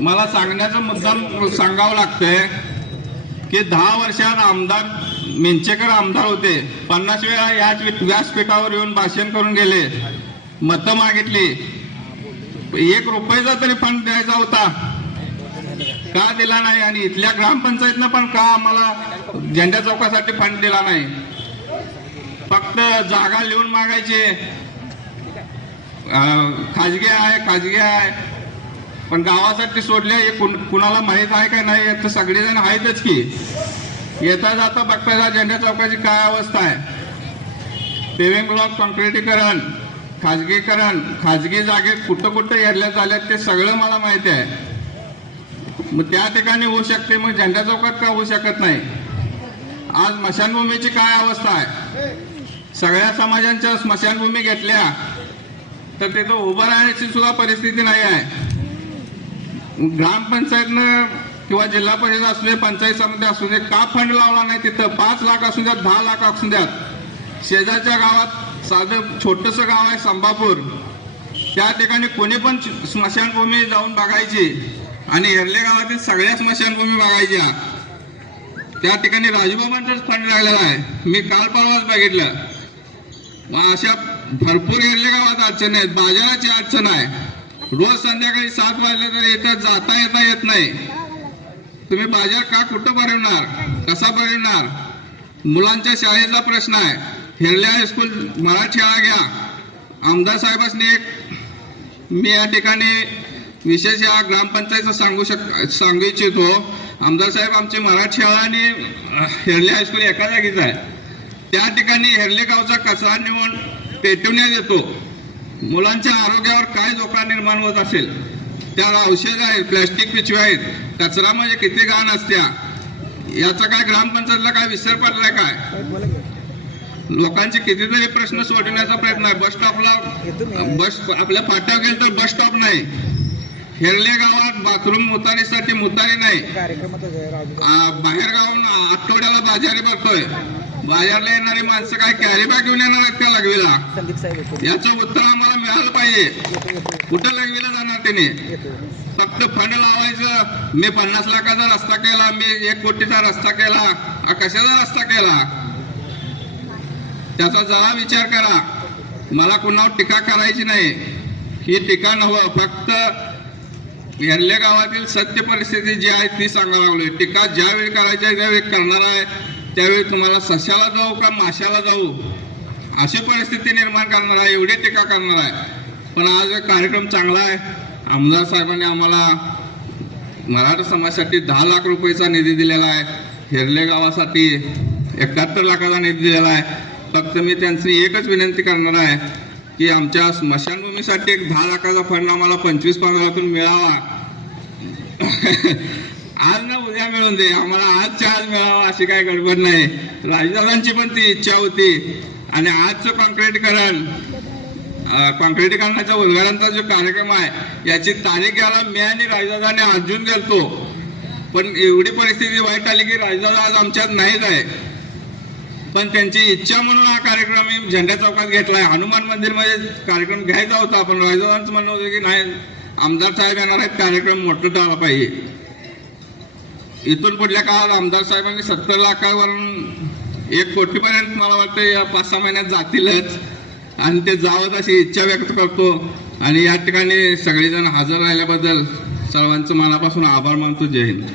मला सांगण्याचा मुद्दाम सांगावं लागतंय की दहा वर्षात आमदार मेंचेकर आमदार होते. पन्नास वेळा याच व्यासपीठावर येऊन भाषण करून गेले. मतं मागितली. एक रुपयाचा तरी फंड द्यायचा होता. का दिला नाही? आणि इथल्या ग्रामपंचायतनं पण का आम्हाला झेंडा चौकासाठी फंड दिला नाही? फक्त जागा लिहून मागायचे खाजगी आहे खाजगी आहे. पण गावासाठी सोडल्या हे कुण- कुणाला माहीत आहे का नाही तर सगळेजण आहेतच की. येता जाता बघता जा झेंड्या चौकाची काय अवस्था आहे? पेविंग ब्लॉक कॉन्क्रिटीकरण खाजगीकरण खाजगी जागेत कुठं कुठं हेरल्या झाल्यात ते सगळं मला माहिती आहे. मग त्या ठिकाणी होऊ शकते मग झेंडा चौकात का होऊ शकत नाही? आज स्मशानभूमीची काय अवस्था आहे? सगळ्या समाजांच्या स्मशानभूमी घेतल्या तर तिथं उभं राहण्याची सुद्धा परिस्थिती नाही आहे. ग्रामपंचायतनं किंवा जिल्हा परिषद असू दे पंचायत समिती असू दे का फंड लावला नाही तिथं? पाच लाख असू द्यात दहा लाख असू द्यात. शेजारच्या गावात साधं छोटंसं गाव आहे संभापूर त्या ठिकाणी कोणी पण स्मशानभूमी जाऊन बघायची आणि हेरले गावातील सगळ्या स्मशानभूमी बघायच्या. त्या ठिकाणी राजूबाबांचाच फंड लागलेला आहे. मी काल परवाच बघितलं. मग अशा भरपूर हेरले गावात अडचण आहेत. बाजाराची अडचण आहे. रोज संध्याकाळी सात वाजले तर येतात जाता येता येत नाही. तुम्ही बाजार का कुठं भरवणार? कसा भरवणार? मुलांच्या शाळेचा प्रश्न आहे. हेरल्या हायस्कूल मराठी शाळा घ्या. आमदार साहेबांनी एक मी या ठिकाणी विशेष या ग्रामपंचायतचं सांगू शक सांगू इच्छितो. आमदार साहेब आमची मराठी शाळा आणि हेरले हायस्कूल एका जागीच आहे. त्या ठिकाणी हेरले गावचा कचरा नेऊन पेटवण्यात येतो. मुलांच्या आरोग्यावर काय धोका निर्माण होत असेल? त्याला औषध आहेत प्लॅस्टिक पिशव्या आहेत कचरा म्हणजे किती घाण असत्या? याचा काय ग्रामपंचायतला काय विसर पडलाय काय? लोकांचे कितीतरी प्रश्न सोडवण्याचा प्रयत्न आहे. बस स्टॉपला बस आपल्या फाट्यावर गेलं तर बस स्टॉप नाही. हेरले गावात बाथरूम मुतारीसाठी मुतारी नाही. बाहेर गावून आठवड्याला बाजारी भरतोय बाजारला येणारी माणसं काय कॅरी बॅग घेऊन येणार आहेत का लघवीला याचं उत्तर आम्हाला मिळालं पाहिजे. कुठं लघवीला जाणार त्याने फक्त फंड लावायचं. मी पन्नास लाखाचा रस्ता केला मी एक कोटीचा रस्ता केला. हा कशाचा रस्ता केला? त्याचा जरा विचार करा. मला कुणावर टीका करायची नाही. ही टीका नव्हं फक्त हेरले गावातील सत्य परिस्थिती जी आहे ती सांगायला लागलोय. टीका ज्यावेळी करायची आहे त्यावेळी करणार आहे. त्यावेळी तुम्हाला सशाला जाऊ का माशाला जाऊ? अशी परिस्थिती निर्माण करणार आहे एवढी टीका करणार आहे. पण आज कार्यक्रम चांगला आहे. आमदार साहेबांनी आम्हाला मराठा समाजासाठी दहा लाख रुपयाचा निधी दिलेला आहे. हेरले गावासाठी एकाहत्तर लाखाचा निधी दिलेला आहे. फक्त मी त्यांची एकच विनंती करणार आहे. की आमच्या स्मशानभूमीसाठी एक दहा लाखाचा फंड आम्हाला पंचवीस पंधरातून मिळावा. आज ना उद्या मिळून दे. आम्हाला आजच्या आज मिळावा अशी काही गडबड नाही. राजदादांची पण ती इच्छा होती. आणि आजचं कॉन्क्रीटीकरण कॉन्क्रीटीकरणाच्या उद्घाटनाचा जो कार्यक्रम आहे याची तारीख याला मी आणि राजदादाने अर्जून गेलतो. पण एवढी परिस्थिती वाईट आली की राजदादा आज आमच्यात नाहीच आहे. पण त्यांची इच्छा म्हणून हा कार्यक्रम मी झेंडा चौकात घेतलाय. हनुमान मंदिरमध्ये कार्यक्रम घ्यायचा होता. पण राजदादांचं म्हणणं होतं की नाही आमदार साहेब येणार आहेत कार्यक्रम मोठं झाला पाहिजे. इथून पुढल्या काळात आमदार साहेबांनी सत्तर लाखावरून एक कोटीपर्यंत मला वाटतं या पाच सहा महिन्यात जातीलच. आणि ते जावं अशी इच्छा व्यक्त करतो. आणि या ठिकाणी सगळेजण हजर राहिल्याबद्दल सर्वांचं मनापासून आभार मानतो. जय हिंद.